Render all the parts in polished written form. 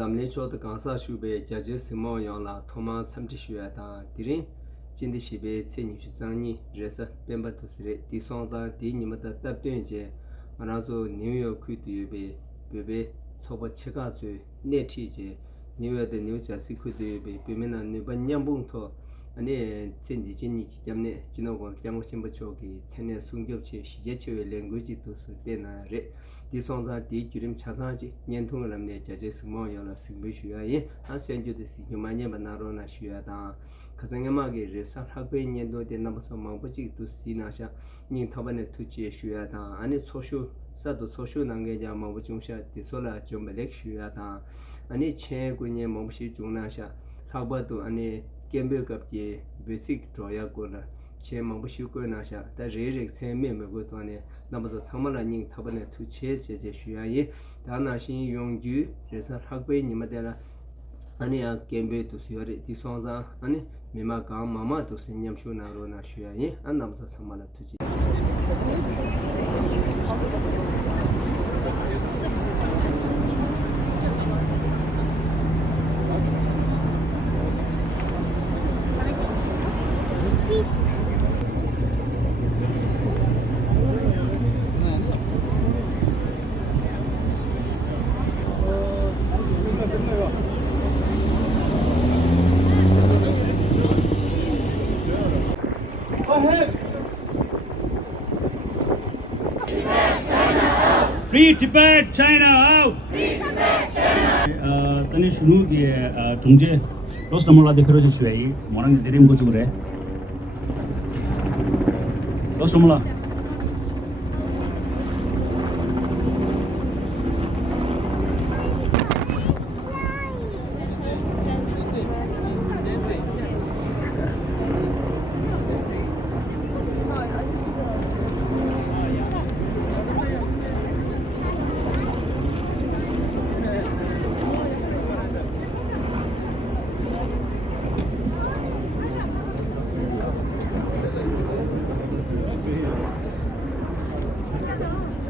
zamle chod kansa shube jaje simo yangla thoma samti shua ta dirin jindi shibe chenyu zangni resa pemba to sire di songza di nimata tabden je manazo new york ku de bebe choba chega su neti je new york de new jersey ku de bemena ne ban nyambung to 아니 진지 진이 때문에 진호고 장고 심부초기 천년 순교치 시제체의 language 도스 되나래 디송자 디규림 차상지 년통을 남내 자제 스모여라 승부슈야이 한센주드시 유만년 만나로나 슈야다 가정에마게 레사 학배 년도 된 남서 망부지 도시나샤 니 타반에 투치에 슈야다 아니 소쇼 사도 소쇼 난게자 망부중샤 디솔라 좀 렉 슈야다 아니 체군의 망부시 중나샤 학바도 아니 Gamble Kapje, basic Troya Gola, Chema Bushuko Nasha, the Reject Same Megotone, numbers of Samalaning Tabane to Chase Shuaye, Dana Shin Yong Ju, Resat Hagway Nimadela, Ania Gambe to Suri, Tisonza, Ani, Mimaka Mama to Sinyam Shuna Rona Shuaye, and numbers of Samala to Free Tibet, China out. Free Tibet, China. Sani shunu ke jungje los namola de kero jiswei morang derim go jure. Los namola.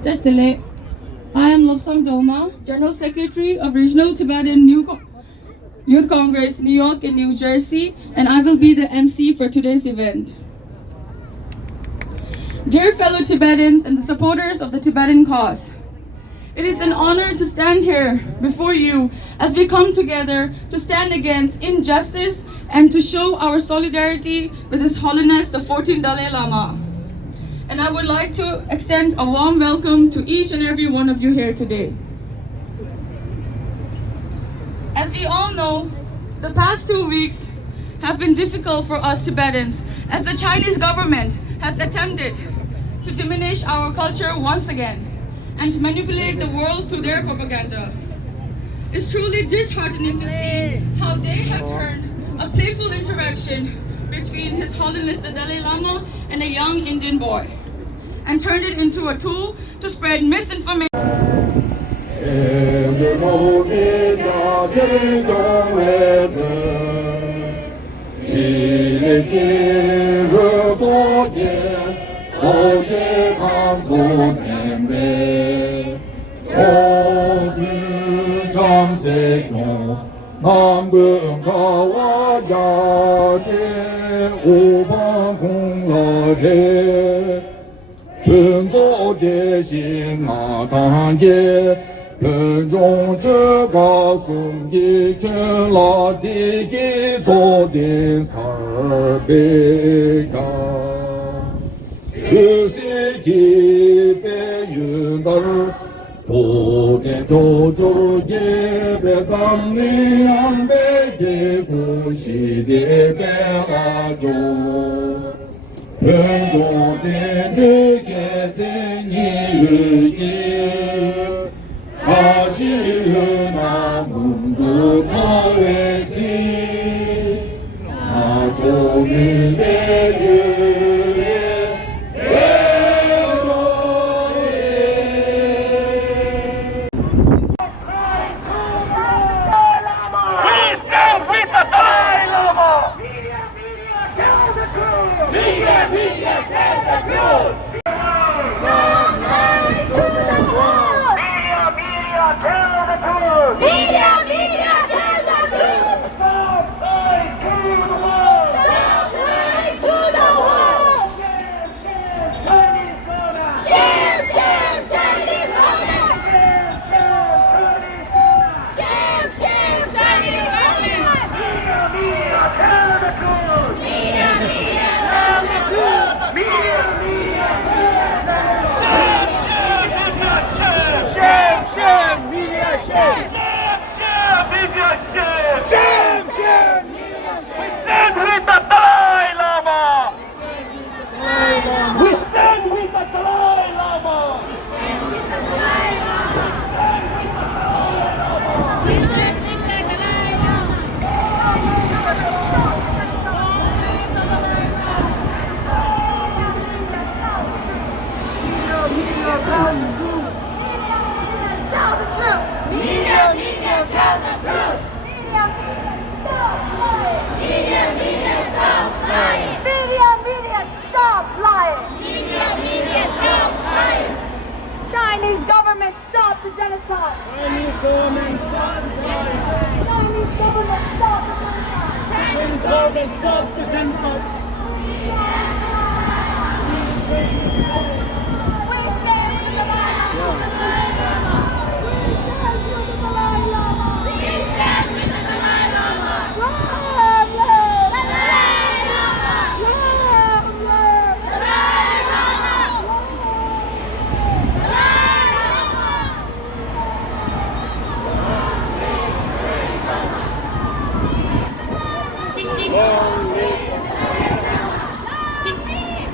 Just delay. I am Lobsang Doma, General Secretary of Regional Tibetan Youth Congress, New York and New Jersey, and I will be the MC for today's event. Dear fellow Tibetans and the supporters of the Tibetan cause, it is an honor to stand here before you as we come together to stand against injustice and to show our solidarity with His Holiness the 14th Dalai Lama. And I would like to extend a warm welcome to each and every one of you here today. As we all know, the past 2 weeks have been difficult for us Tibetans as the Chinese government has attempted to diminish our culture once again and to manipulate the world through their propaganda. It's truly disheartening to see how they have turned a playful interaction between His Holiness the Dalai Lama and a young Indian boy, and turned it into a tool to spread misinformation. Media, genocide. Chinese government stop the genocide. Chinese government stop the genocide. Chinese government stop the genocide. We stand with the Dalai Lama. We stand with the Dalai Lama. We stand with the Dalai Lama. Long live the Dalai Lama. Long live the Dalai Lama.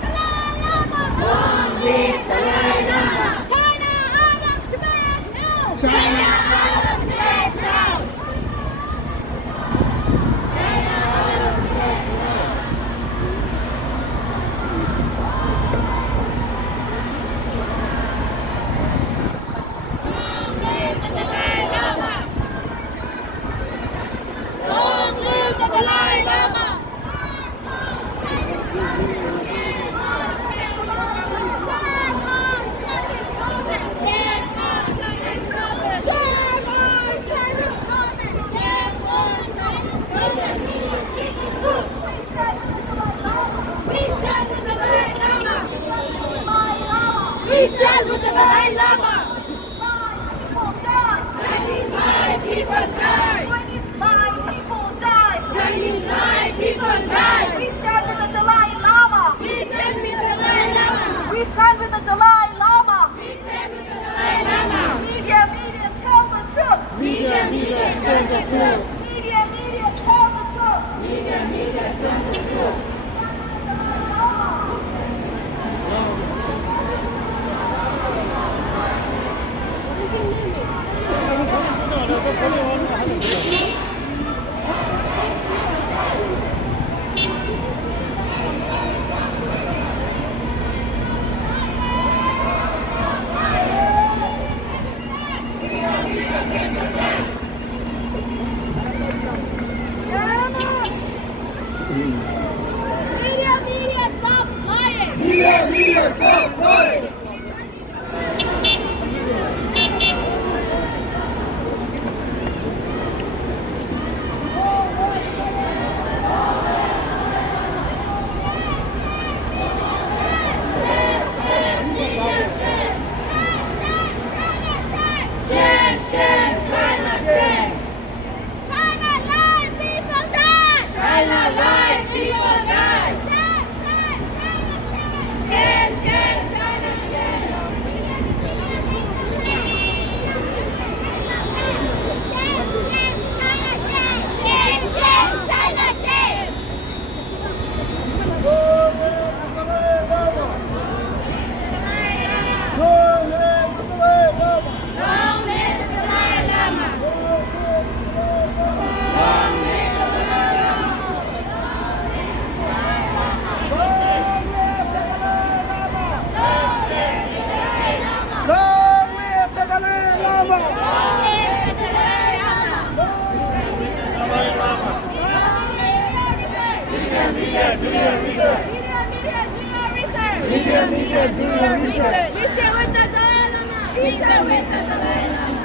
Dalai Lama. Long live Dalai Lama. China out of Tibet now. China out of Tibet now. China out of Tibet now. Long live the Dalai Lama. Long live the Dalai Lama. We stand with the Dalai Lama. Chinese Thai people die. Chinese Thai people die. We stand with the Dalai Lama. We stand with the Dalai Lama. We stand with the Dalai Lama. We stand with the Dalai Lama. Media, tell the truth. Media, tell the truth. Media, tell the truth. Media, tell the truth. Media, stop lying. Media, stop lying. Media, do your research. We stand with the Dalai Lama. We stand with the Dalai Lama.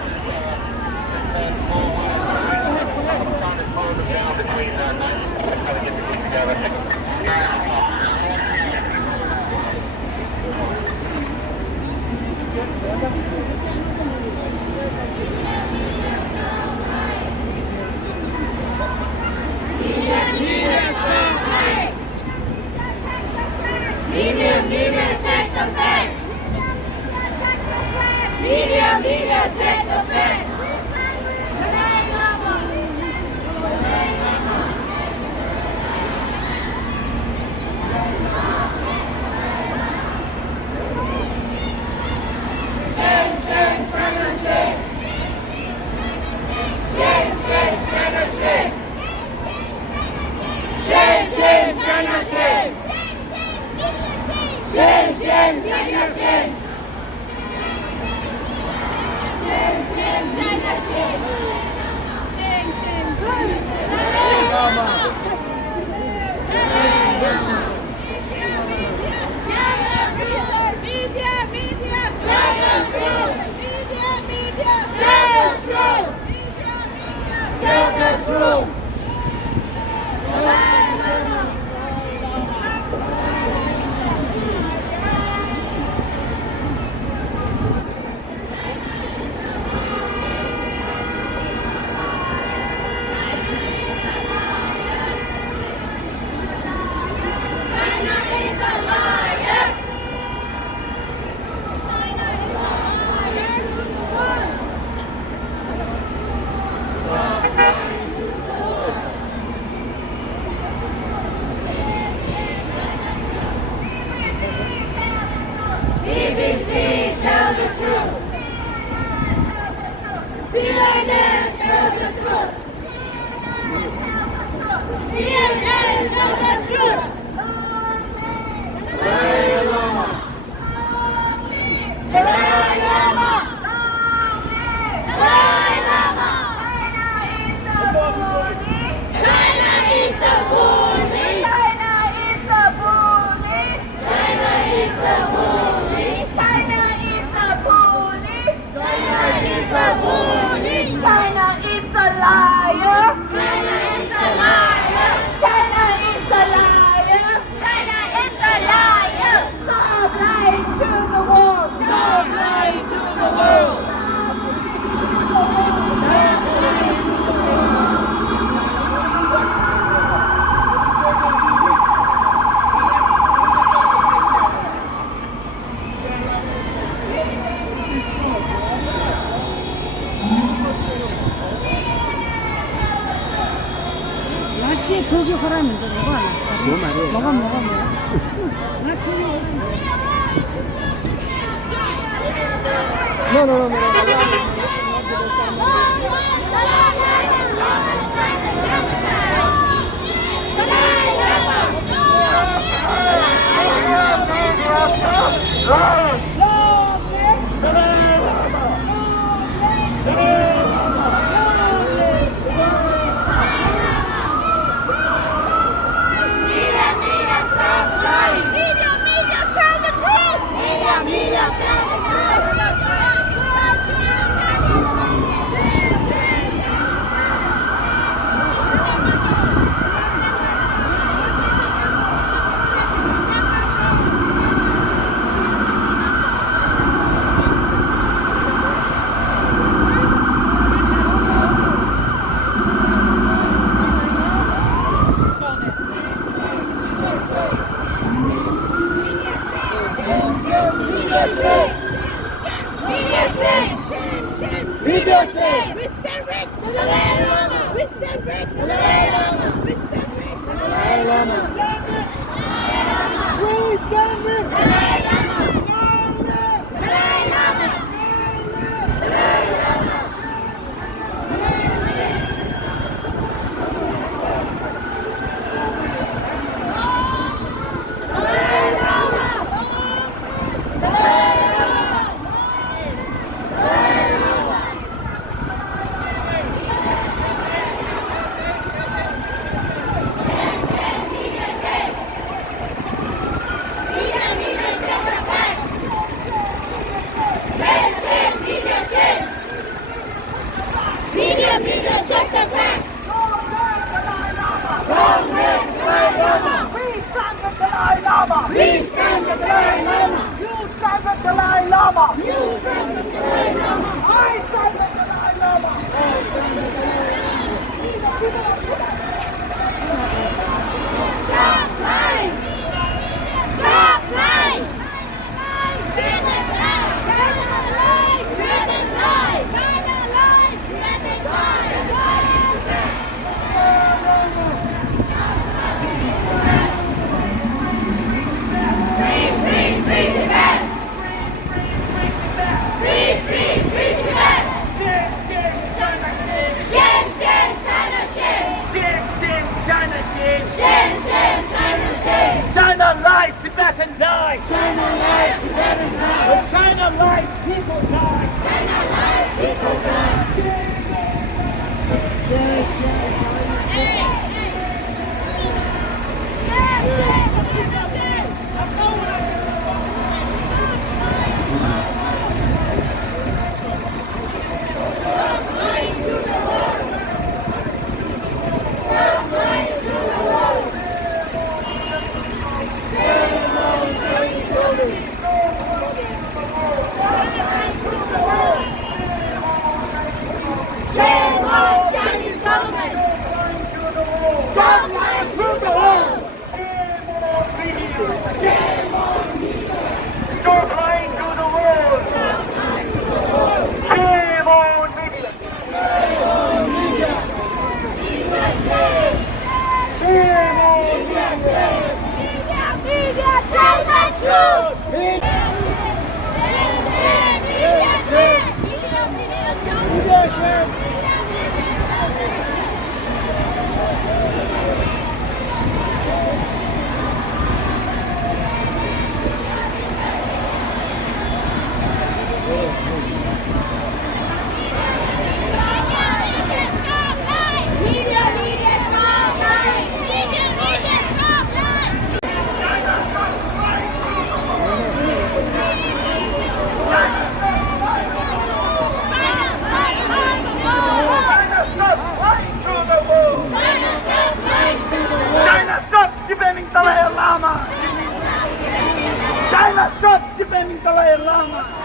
Media, check the facts. Media, check the facts. Dalai Lama. Dalai Lama. Shame, China, shame. Shame, China, shame. Shame, China, shame. Shame, China, shame. China, shame. Media, ABC, tell the truth. CNN, tell the truth. CNN, tell the truth. Dalai Lama. Dalai Lama. Dalai Lama. China is the bully. China is the bully. China is the bully. China is the bully. China is the bully. China is the liar. China is the liar. China is the liar. China is the liar. Stop lying to the world. Stop lying to the world. Stop lying to the world. 같이 저격하라는데 뭐가 뭐 말이에요? 뭐가 나 저격하라는 Media shame! We stand with the Dalai Lama! We stand with the Dalai Lama! We stand with the Dalai Lama! We stand with the Dalai Lama! Dalai Lama! Dalai Lama! Media, check the facts! Long live Dalai Lama! We stand with Dalai Lama! We stand with Dalai Lama! You stand with Dalai Lama! You stand with Dalai Lama! I stand with Dalai Lama! I stand with Dalai Lama! Stop lying! Stop lying! China lies! China lies! China lies! China lies! China lies! Free Tibet! Free Tibet! Shame, China shame! China lies, Tibetan die! China lies, Tibetan lies! When China lies, people die! China lies, people die! China same Dalai Lama.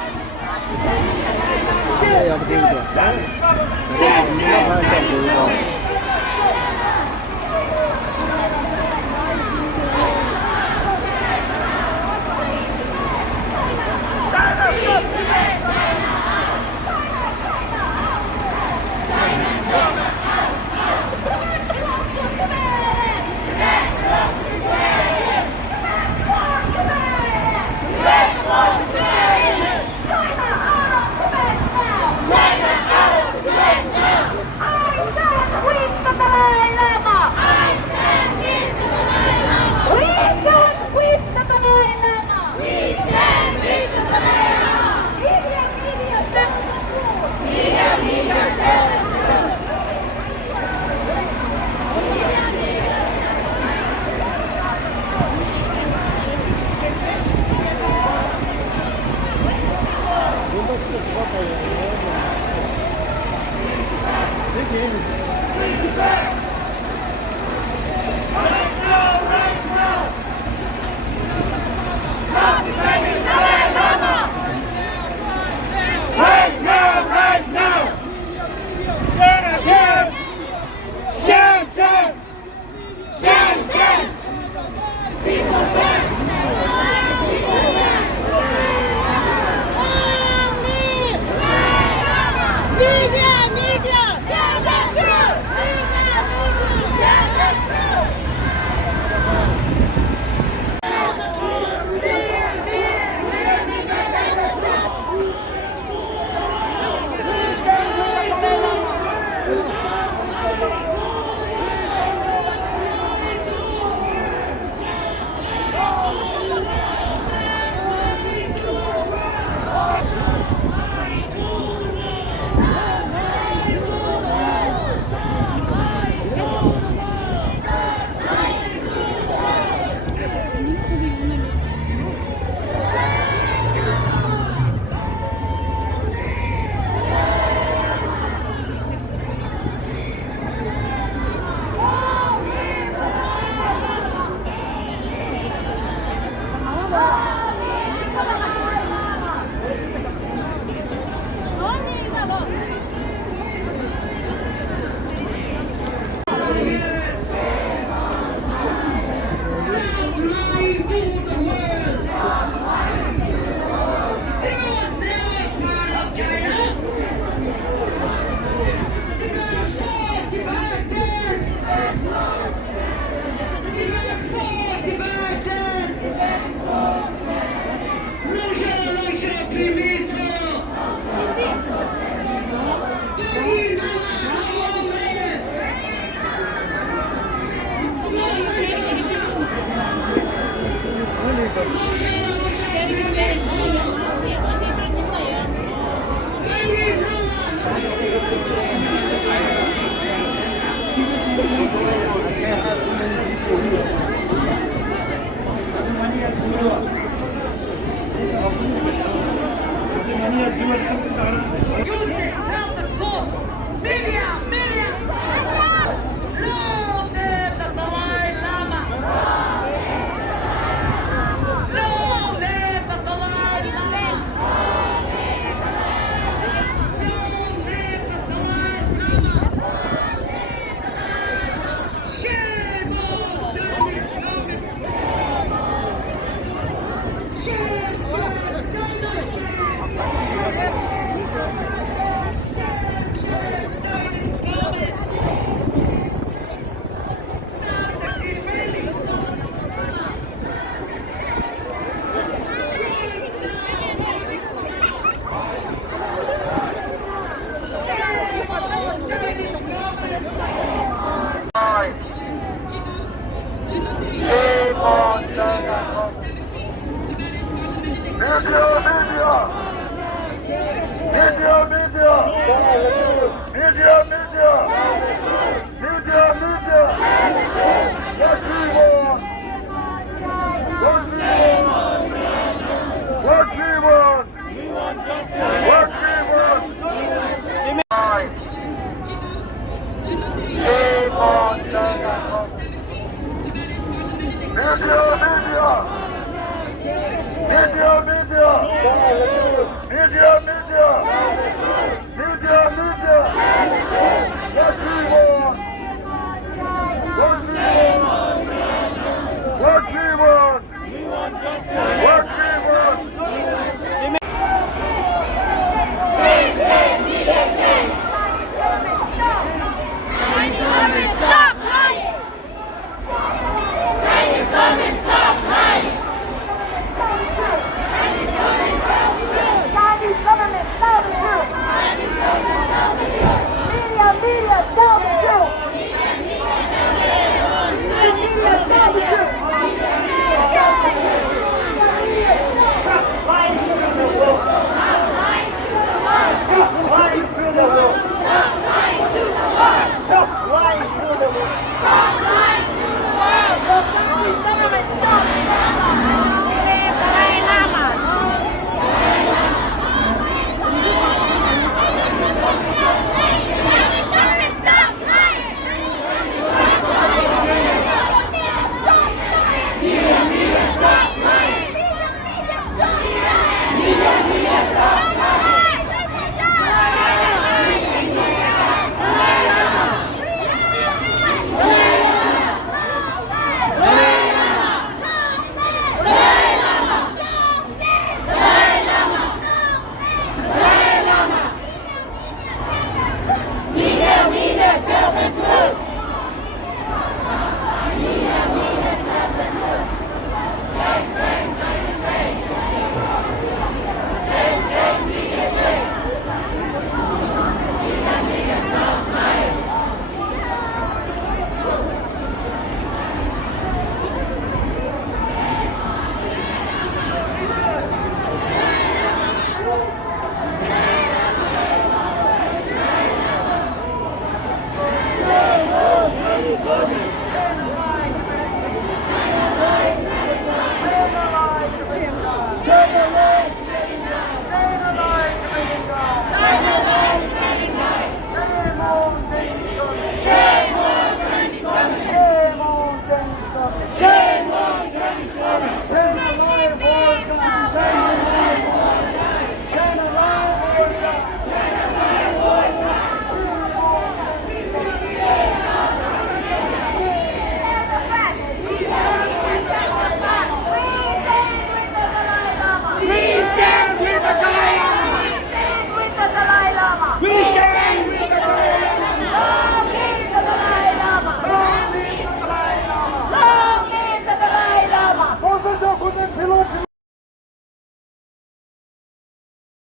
Media! Media, media!